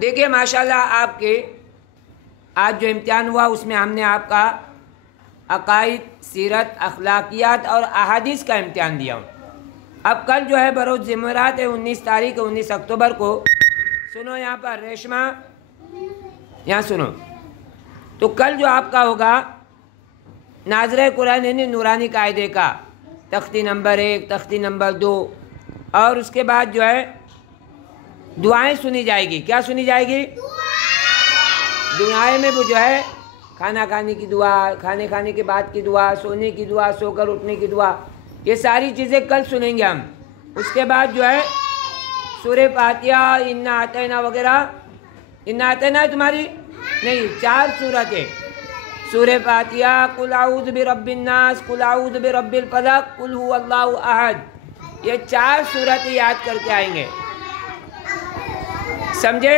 دیکھیے ماشاءاللہ آپ کے آج جو امتحان ہوا اس میں ہم نے آپ کا عقائد، سیرت، اخلاقیات اور احادیث کا امتحان دیا ہوں۔ اب کل جو ہے بروز جمعرات ہے 19 تاریخ 19 اکتوبر کو، سنو یہاں پر ریشمہ، یہاں سنو، تو کل جو آپ کا ہوگا ناظرہ قرآن یعنی نورانی قاعدے کا تختی نمبر 1، تختی نمبر 2، اور اس کے بعد جو ہے دعائیں سنی جائے گی۔ کیا سنی جائے گی؟ دعائیں میں وہ جو ہے کھانا کھانے کی دعا، کھانے کھانے کے بعد کی دعا، سونے کی دعا، سو کر اٹھنے کی دعا، یہ ساری چیزیں کل سنیں گے ہم۔ اس کے بعد جو ہے سورہ فاتحہ، انا اعطینا وغیرہ، انا اعطینا ہے تمہاری نہیں، 4 سورتیں، سورہ فاتحہ، قل اعوذ برب الناس، قل اعوذ برب الفلق، قل هو اللہ احد، یہ 4 سورتیں یاد کر کے آئیں گے، سمجھے؟